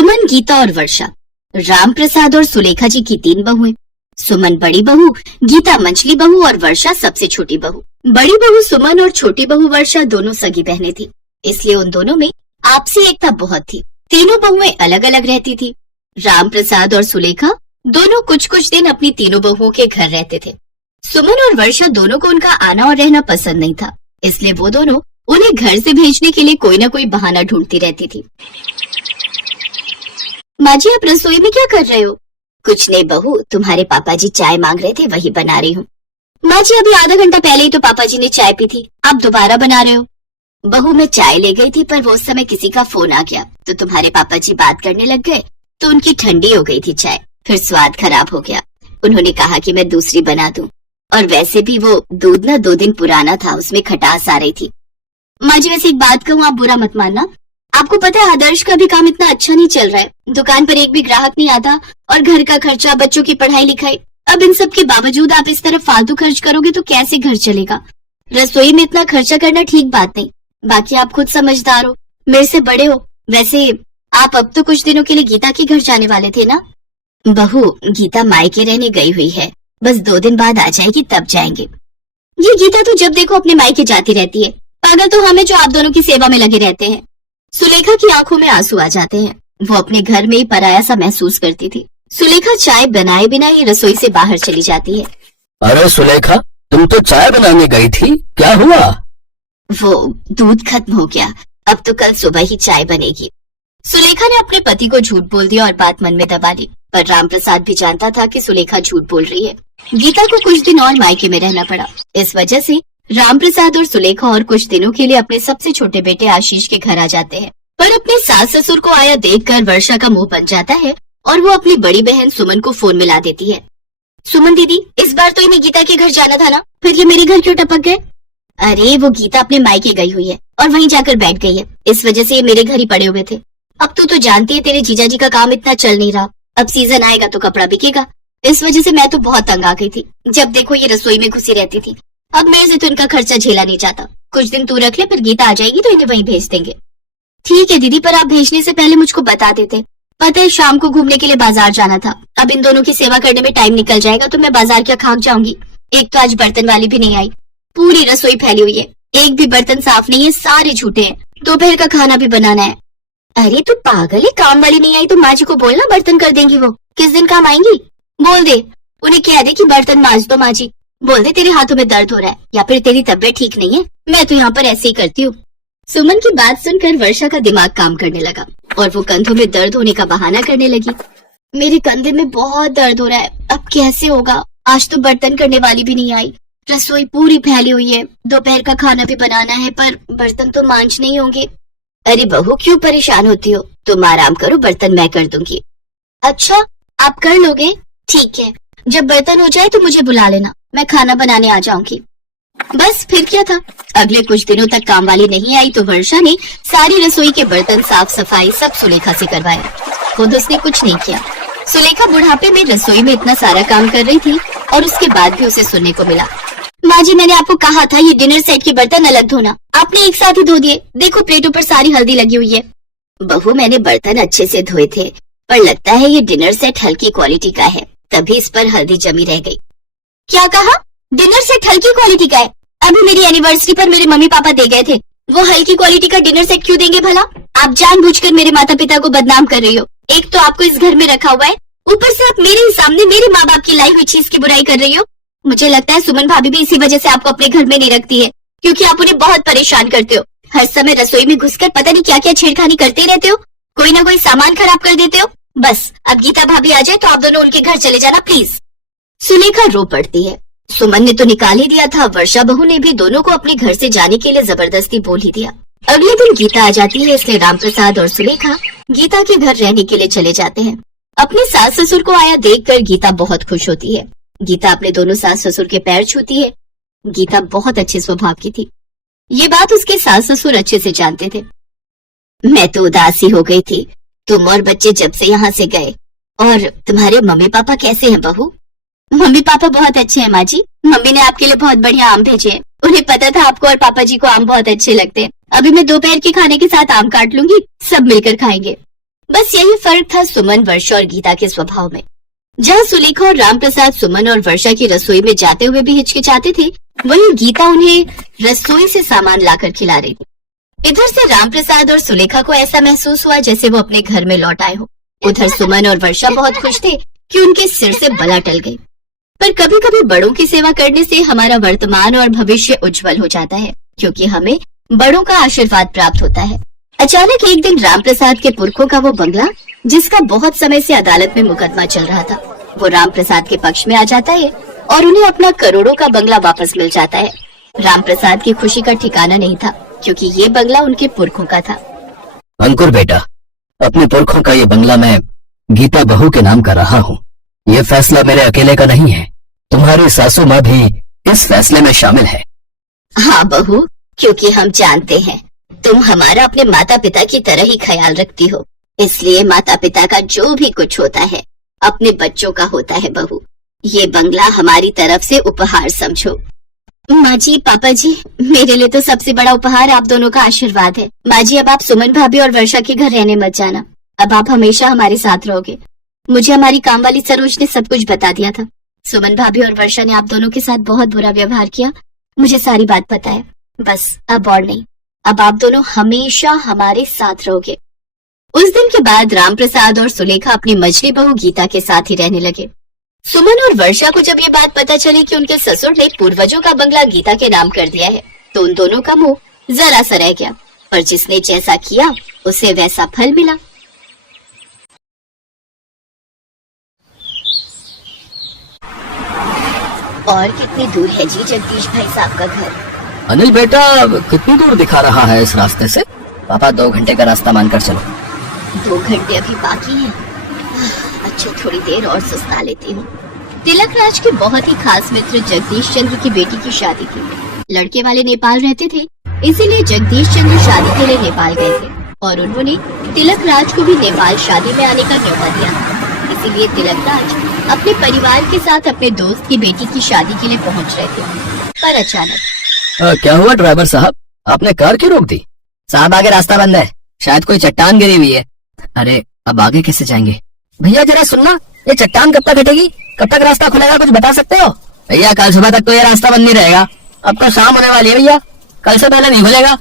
सुमन, गीता और वर्षा। राम प्रसाद और सुलेखा जी की 3 बहुएं। सुमन बड़ी बहू, गीता मंझली बहू और वर्षा सबसे छोटी बहू। बड़ी बहू सुमन और छोटी बहू वर्षा दोनों सगी बहनें थी, इसलिए उन दोनों में आपसी एकता बहुत थी। तीनों बहुएं अलग अलग रहती थी। राम प्रसाद और सुलेखा दोनों कुछ कुछ दिन अपनी तीनों बहुओं के घर रहते थे। सुमन और वर्षा दोनों को उनका आना और रहना पसंद नहीं था, इसलिए वो दोनों उन्हें घर से भेजने के लिए कोई न कोई बहाना ढूंढती रहती थी। माँ जी, आप रसोई में क्या कर रहे हो? कुछ नहीं बहू, तुम्हारे पापा जी चाय मांग रहे थे, वही बना रही हूँ। माँ जी, अभी आधा घंटा पहले ही तो पापा जी ने चाय पी थी, आप दोबारा बना रहे हो? बहू, मैं चाय ले गई थी, पर वो उस समय किसी का फोन आ गया तो तुम्हारे पापा जी बात करने लग गए, तो उनकी ठंडी हो गई थी चाय, फिर स्वाद खराब हो गया। उन्होंने कहा कि मैं दूसरी बना दूं, और वैसे भी वो दूध ना 2 दिन पुराना था, उसमें खटास आ रही थी। माँ जी, वैसे एक बात कहूँ, आप बुरा मत मानना। आपको पता है आदर्श का भी काम इतना अच्छा नहीं चल रहा है, दुकान पर एक भी ग्राहक नहीं आता, और घर का खर्चा, बच्चों की पढ़ाई लिखाई, अब इन सब के बावजूद आप इस तरह फालतू खर्च करोगे तो कैसे घर चलेगा? रसोई में इतना खर्चा करना ठीक बात नहीं। बाकी आप खुद समझदार हो, मेरे से बड़े हो। वैसे आप अब तो कुछ दिनों के लिए गीता के घर जाने वाले थे ना? बहू, गीता मायके रहने गई हुई है, बस 2 दिन बाद आ जाएगी, तब जाएंगे। ये गीता तो जब देखो अपने मायके जाती रहती है, पागल तो हमें जो आप दोनों की सेवा में लगे रहते हैं। सुलेखा की आंखों में आंसू आ जाते हैं, वो अपने घर में ही पराया सा महसूस करती थी। सुलेखा चाय बनाए बिना ही रसोई से बाहर चली जाती है। अरे सुलेखा, तुम तो चाय बनाने गई थी, क्या हुआ? वो दूध खत्म हो गया, अब तो कल सुबह ही चाय बनेगी। सुलेखा ने अपने पति को झूठ बोल दिया और बात मन में दबा ली, पर रामप्रसाद भी जानता था कि सुलेखा झूठ बोल रही है। गीता को कुछ दिन और मायके में रहना पड़ा। इस वजह से रामप्रसाद और सुलेखा और कुछ दिनों के लिए अपने सबसे छोटे बेटे आशीष के घर आ जाते हैं। पर अपने सास ससुर को आया देखकर वर्षा का मुंह बन जाता है और वो अपनी बड़ी बहन सुमन को फोन मिला देती है। सुमन दीदी, इस बार तो इन्हें गीता के घर जाना था ना, फिर ये मेरे घर क्यों टपक गए? अरे वो गीता अपने मायके गई हुई है और वहीं जाकर बैठ गई है, इस वजह से ये मेरे घर ही पड़े हुए थे। अब तू तो जानती है तेरे जीजाजी का काम इतना चल नहीं रहा, अब सीजन आएगा तो कपड़ा बिकेगा, इस वजह से मैं तो बहुत तंग आ गई थी। जब देखो ये रसोई में घुसी रहती थी, अब मेरे से तो इनका खर्चा झेला नहीं जाता। कुछ दिन तू रख ले, फिर गीता आ जाएगी तो इन्हें वहीं भेज देंगे। ठीक है दीदी, पर आप भेजने से पहले मुझको बता देते। पता है शाम को घूमने के लिए बाजार जाना था, अब इन दोनों की सेवा करने में टाइम निकल जाएगा तो मैं बाजार क्या खाक जाऊंगी। एक तो आज बर्तन वाली भी नहीं आई, पूरी रसोई फैली हुई है, एक भी बर्तन साफ नहीं है, सारे झूठे हैं। दोपहर का खाना भी बनाना है। अरे तू पागल है, काम वाली नहीं आई तो माँ जी को बोलना, बर्तन कर देंगी वो। किस दिन काम आएंगी? बोल दे, उन्हें कह दे कि बर्तन मांज दो माँ जी। बोल दे तेरे हाथों में दर्द हो रहा है या फिर तेरी तबीयत ठीक नहीं है, मैं तो यहाँ पर ऐसे ही करती हूँ। सुमन की बात सुनकर वर्षा का दिमाग काम करने लगा और वो कंधों में दर्द होने का बहाना करने लगी। मेरे कंधे में बहुत दर्द हो रहा है, अब कैसे होगा? आज तो बर्तन करने वाली भी नहीं आई, रसोई पूरी फैली हुई है, दोपहर का खाना भी बनाना है, पर बर्तन तो मांझ नहीं होंगे। अरे बहू, क्यों परेशान होती हो? तुम आराम करो, बर्तन मैं कर दूंगी। अच्छा, आप कर लोगे? ठीक है, जब बर्तन हो जाए तो मुझे बुला लेना, मैं खाना बनाने आ जाऊंगी। बस फिर क्या था, अगले कुछ दिनों तक काम वाली नहीं आई तो वर्षा ने सारी रसोई के बर्तन साफ सफाई सब सुलेखा से करवाए, खुद उसने कुछ नहीं किया। सुलेखा बुढ़ापे में रसोई में इतना सारा काम कर रही थी और उसके बाद भी उसे सुनने को मिला, माँ जी मैंने आपको कहा था ये डिनर सेट के बर्तन अलग धोना, आपने एक साथ ही धो दिए, देखो प्लेटों पर सारी हल्दी लगी हुई है। बहू, मैंने बर्तन अच्छे से धोए थे, पर लगता है ये डिनर सेट हल्की क्वालिटी का है, तभी इस पर हल्दी जमी रह गई। क्या कहा? डिनर सेट हल्की क्वालिटी का है? अभी मेरी एनिवर्सरी पर मेरे मम्मी पापा दे गए थे, वो हल्की क्वालिटी का डिनर सेट क्यों देंगे भला? आप जानबूझकर मेरे माता पिता को बदनाम कर रही हो। एक तो आपको इस घर में रखा हुआ है, ऊपर से आप मेरे ही सामने मेरे माँ बाप की लाई हुई चीज की बुराई कर रही हो। मुझे लगता है सुमन भाभी भी इसी वजह से आपको अपने घर में नहीं रखती है, क्योंकि आप उन्हें बहुत परेशान करते हो। हर समय रसोई में घुसकर पता नहीं क्या क्या छेड़खानी करते रहते हो, कोई ना कोई सामान खराब कर देते हो। बस अब गीता भाभी आ जाए तो आप दोनों उनके घर चले जाना प्लीज। सुलेखा रो पड़ती है। सुमन ने तो निकाल ही दिया था, वर्षा बहू ने भी दोनों को अपने घर से जाने के लिए जबरदस्ती बोल ही दिया। अगले दिन गीता आ जाती है, इसलिए रामप्रसाद और सुलेखा गीता के घर रहने के लिए चले जाते हैं। अपने सास ससुर को आया देखकर गीता बहुत खुश होती है। गीता अपने दोनों सास ससुर के पैर छूती है। गीता बहुत अच्छे स्वभाव की थी, ये बात उसके सास ससुर अच्छे से जानते थे। मैं तो उदासी हो गई थी, तुम और बच्चे जब से यहाँ से गए। और तुम्हारे मम्मी पापा कैसे हैं बहू? मम्मी पापा बहुत अच्छे हैं माँ जी, मम्मी ने आपके लिए बहुत बढ़िया आम भेजे हैं, उन्हें पता था आपको और पापा जी को आम बहुत अच्छे लगते हैं। अभी मैं दोपहर के खाने के साथ आम काट लूंगी, सब मिलकर खाएंगे। बस यही फर्क था सुमन, वर्षा और गीता के स्वभाव में। जहाँ सुलेखा और रामप्रसाद सुमन और वर्षा की रसोई में जाते हुए भी हिचकिचाते थे, वहीं गीता उन्हें रसोई से सामान लाकर खिला रही थी। इधर से रामप्रसाद और सुलेखा को ऐसा महसूस हुआ जैसे वो अपने घर में लौट आए हो। उधर सुमन और वर्षा बहुत खुश थे कि उनके सिर से बला टल गई। पर कभी कभी बड़ों की सेवा करने से हमारा वर्तमान और भविष्य उज्जवल हो जाता है, क्योंकि हमें बड़ों का आशीर्वाद प्राप्त होता है। अचानक एक दिन रामप्रसाद के पुरखों का वो बंगला, जिसका बहुत समय से अदालत में मुकदमा चल रहा था, वो रामप्रसाद के पक्ष में आ जाता है और उन्हें अपना करोड़ों का बंगला वापस मिल जाता है। रामप्रसाद की खुशी का ठिकाना नहीं था, क्योंकि ये बंगला उनके पुरखों का था। अंकुर बेटा, अपने पुरखों का ये बंगला मैं गीता बहू के नाम कर रहा हूँ। ये फैसला मेरे अकेले का नहीं है, तुम्हारी सासू माँ भी इस फैसले में शामिल है। हाँ बहू, क्योंकि हम जानते हैं तुम हमारा अपने माता पिता की तरह ही ख्याल रखती हो, इसलिए माता पिता का जो भी कुछ होता है अपने बच्चों का होता है। बहू, ये बंगला हमारी तरफ से उपहार समझो। माँ जी, पापा जी, मेरे लिए तो सबसे बड़ा उपहार आप दोनों का आशीर्वाद है। माँ जी, अब आप सुमन भाभी और वर्षा के घर रहने मत जाना, अब आप हमेशा हमारे साथ रहोगे। मुझे हमारी काम वाली सरोज ने सब कुछ बता दिया था। सुमन भाभी और वर्षा ने आप दोनों के साथ बहुत बुरा व्यवहार किया, मुझे सारी बात पता है। बस अब और नहीं, अब आप दोनों हमेशा हमारे साथ रहोगे। उस दिन के बाद रामप्रसाद और सुलेखा अपनी मछली बहू गीता के साथ ही रहने लगे। सुमन और वर्षा को जब ये बात पता चली कि उनके ससुर ने पूर्वजों का बंगला गीता के नाम कर दिया है, तो उन दोनों का मुंह जरा सा रह गया, पर जिसने जैसा किया उसे वैसा फल मिला। और कितनी दूर है जी जगदीश भाई साहब का घर? अनिल बेटा, कितनी दूर दिखा रहा है इस रास्ते से? पापा 2 घंटे का रास्ता मानकर चलो। 2 घंटे अभी बाकी हैं। अच्छा, थोड़ी देर और सुस्ता लेती हूँ। तिलक राज के बहुत ही खास मित्र जगदीश चंद्र की बेटी की शादी थी। लड़के वाले नेपाल रहते थे, इसीलिए जगदीश चंद्र शादी के लिए नेपाल गए थे और उन्होंने तिलक राज को भी नेपाल शादी में आने का न्योता दिया। इसीलिए तिलक राज अपने परिवार के साथ अपने दोस्त की बेटी की शादी के लिए पहुंच रहे थे, पर अचानक। क्या हुआ ड्राइवर साहब, आपने कार क्यों रोक दी? साहब, आगे रास्ता बंद है, शायद कोई चट्टान गिरी हुई है। अरे, अब आगे कैसे जाएंगे? भैया जरा सुनना, ये चट्टान कब तक हटेगी? कब तक रास्ता खुलेगा, कुछ बता सकते हो? भैया, कल सुबह तक तो ये रास्ता बंद नहीं रहेगा। अब तो शाम होने वाली है भैया, कल से पहले नहीं खुलेगा।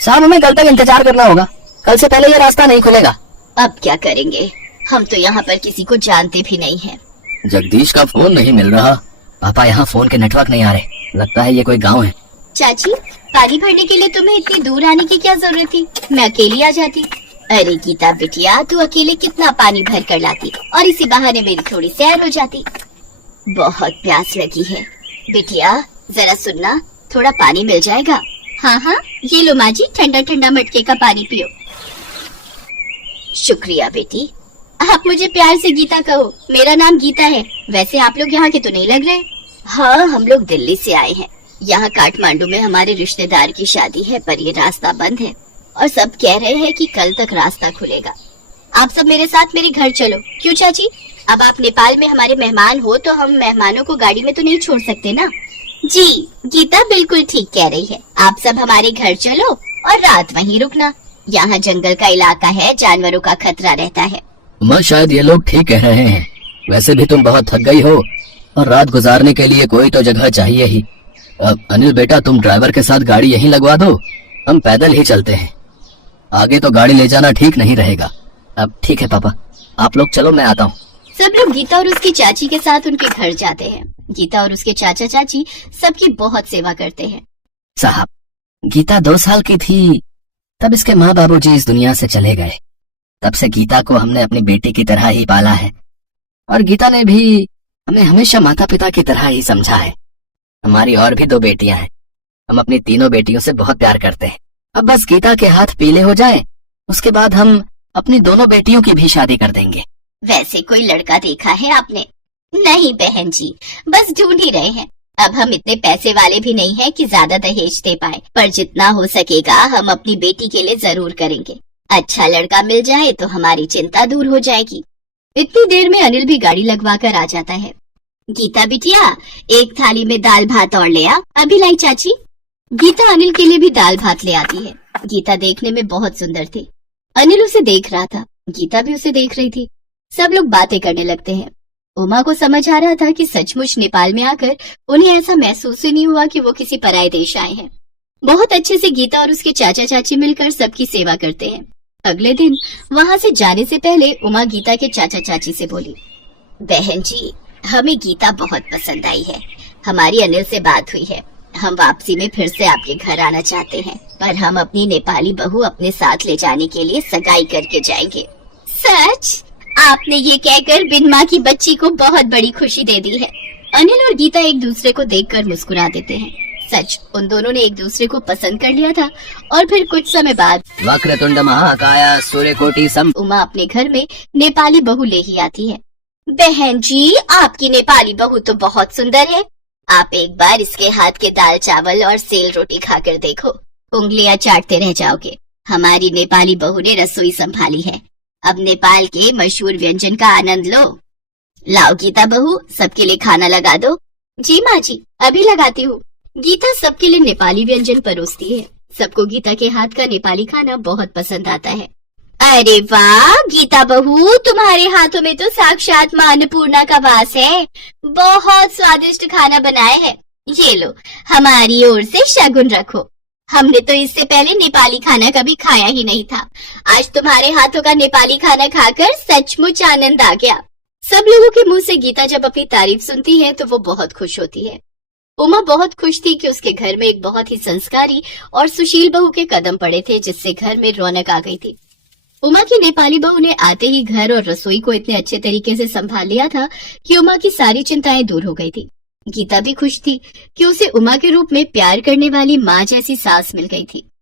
शाम में कल तक इंतजार करना होगा, कल से पहले ये रास्ता नहीं खुलेगा। अब क्या करेंगे, हम तो यहाँ पर किसी को जानते भी नहीं है। जगदीश का फोन नहीं मिल रहा। पापा, यहाँ फोन के नेटवर्क नहीं आ रहे, लगता है ये कोई गाँव है। चाची, पानी भरने के लिए तुम्हें इतनी दूर आने की क्या जरूरत थी? मैं अकेली आ जाती। अरे गीता बिटिया, तू अकेले कितना पानी भर कर लाती और इसी बहाने मेरी थोड़ी सैर हो जाती। बहुत प्यास लगी है बिटिया, जरा सुनना, थोड़ा पानी मिल जाएगा? हाँ हाँ, ये लो माँ जी, ठंडा ठंडा मटके का पानी पियो। शुक्रिया बेटी। आप मुझे प्यार से गीता कहो, मेरा नाम गीता है। वैसे आप लोग यहाँ के तो नहीं लग रहे। हाँ, हम लोग दिल्ली से आए हैं। यहाँ काठमांडू में हमारे रिश्तेदार की शादी है, पर ये रास्ता बंद है और सब कह रहे हैं कि कल तक रास्ता खुलेगा। आप सब मेरे साथ मेरे घर चलो। क्यों चाची? अब आप नेपाल में हमारे मेहमान हो तो हम मेहमानों को गाड़ी में तो नहीं छोड़ सकते ना। जी, गीता बिल्कुल ठीक कह रही है। आप सब हमारे घर चलो और रात वहीं रुकना। यहाँ जंगल का इलाका है, जानवरों का खतरा रहता है। माँ, शायद ये लोग ठीक कह रहे हैं। वैसे भी तुम बहुत थक गई हो और रात गुजारने के लिए कोई तो जगह चाहिए ही। अब अनिल बेटा, तुम ड्राइवर के साथ गाड़ी यहीं लगवा दो, हम पैदल ही चलते हैं। आगे तो गाड़ी ले जाना ठीक नहीं रहेगा। अब ठीक है पापा, आप लोग चलो, मैं आता हूँ। सब लोग गीता और उसकी चाची के साथ उनके घर जाते हैं। गीता और उसके चाचा चाची सबकी बहुत सेवा करते हैं। साहब, गीता 2 साल की थी तब इसके माँ बाबूजी इस दुनिया से चले गए। तब से गीता को हमने अपनी बेटी की तरह ही पाला है और गीता ने भी हमें हमेशा माता पिता की तरह ही समझा है। हमारी और भी 2 बेटियां हैं, हम अपनी तीनों बेटियों से बहुत प्यार करते हैं। अब बस गीता के हाथ पीले हो जाए, उसके बाद हम अपनी दोनों बेटियों की भी शादी कर देंगे। वैसे कोई लड़का देखा है आपने? नहीं बहन जी, बस ढूंढ ही रहे हैं। अब हम इतने पैसे वाले भी नहीं हैं कि ज्यादा दहेज दे पाए, पर जितना हो सकेगा हम अपनी बेटी के लिए जरूर करेंगे। अच्छा लड़का मिल जाए तो हमारी चिंता दूर हो जाएगी। इतनी देर में अनिल भी गाड़ी लगवा कर आ जाता है। गीता बिटिया, एक थाली में दाल भात और ले आ। अभी लाई चाची। गीता अनिल के लिए भी दाल भात ले आती है। गीता देखने में बहुत सुंदर थी। अनिल उसे देख रहा था। गीता भी उसे देख रही थी। सब लोग बातें करने लगते हैं। उमा को समझ आ रहा था कि सचमुच नेपाल में आकर उन्हें ऐसा महसूस ही नहीं हुआ कि वो किसी पराये देश आए हैं। बहुत अच्छे से गीता और उसके चाचा चाची मिलकर सबकी सेवा करते हैं। अगले दिन वहां से जाने से पहले उमा गीता के चाचा चाची से बोली, बहन जी, हमें गीता बहुत पसंद आई है। हमारी अनिल से बात हुई है। हम वापसी में फिर से आपके घर आना चाहते हैं, पर हम अपनी नेपाली बहू अपने साथ ले जाने के लिए सगाई करके जाएंगे। सच? आपने ये कहकर बिन माँ की बच्ची को बहुत बड़ी खुशी दे दी है। अनिल और गीता एक दूसरे को देखकर मुस्कुरा देते हैं। सच, उन दोनों ने एक दूसरे को पसंद कर लिया था। और फिर कुछ समय बाद वक्रतुंड महाकाय सूर्यकोटि सम उमा अपने घर में नेपाली बहू ले ही आती है। बहन जी, आपकी नेपाली बहू तो बहुत सुंदर है। आप एक बार इसके हाथ के दाल चावल और सेल रोटी खाकर देखो, उंगलियां चाटते रह जाओगे। हमारी नेपाली बहू ने रसोई संभाली है। अब नेपाल के मशहूर व्यंजन का आनंद लो। लाओ गीता बहू, सबके लिए खाना लगा दो। जी माँ जी, अभी लगाती हूँ। गीता सबके लिए नेपाली व्यंजन परोसती है। सबको गीता के हाथ का नेपाली खाना बहुत पसंद आता है। अरे वाह गीता बहू, तुम्हारे हाथों में तो साक्षात मां अन्नपूर्णा का वास है। बहुत स्वादिष्ट खाना बनाया है। ये लो, हमारी ओर से शगुन रखो। हमने तो इससे पहले नेपाली खाना कभी खाया ही नहीं था। आज तुम्हारे हाथों का नेपाली खाना खाकर सचमुच आनंद आ गया। सब लोगों के मुंह से गीता जब अपनी तारीफ सुनती है तो वो बहुत खुश होती है। उमा बहुत खुश थी कि उसके घर में एक बहुत ही संस्कारी और सुशील बहू के कदम पड़े थे, जिससे घर में रौनक आ गई थी। उमा की नेपाली बहू ने आते ही घर और रसोई को इतने अच्छे तरीके से संभाल लिया था कि उमा की सारी चिंताएं दूर हो गई थी। गीता भी खुश थी कि उसे उमा के रूप में प्यार करने वाली माँ जैसी सास मिल गई थी।